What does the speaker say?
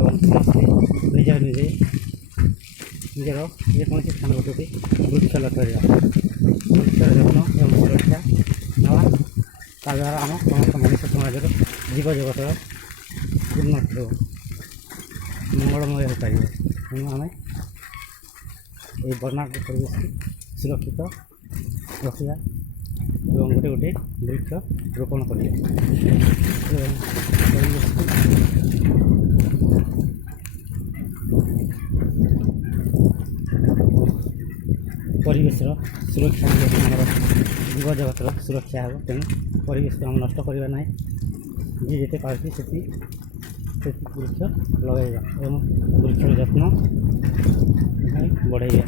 निजे निजे निजर जेकोसी स्थान गोटे वृक्ष लगा वृक्षर जत्न एवं सुरक्षा नवा द्वारा आम समस्त मनुष्य समाज जीव जगत उन्नति हो मंगलमय हो पार तेणु आम ये वर्णाढ्य परिवेश को सुरक्षित रखा और गोटे गोटे वृक्ष रोपण परिवेश सुरक्षा आम जीव जगतर सुरक्षा हो तेणु परिवेश को आम नष्ट करवा ना जी जिते पार्टी से वृक्ष लगेगा एवं वृक्षर जत्न बढ़ेगा।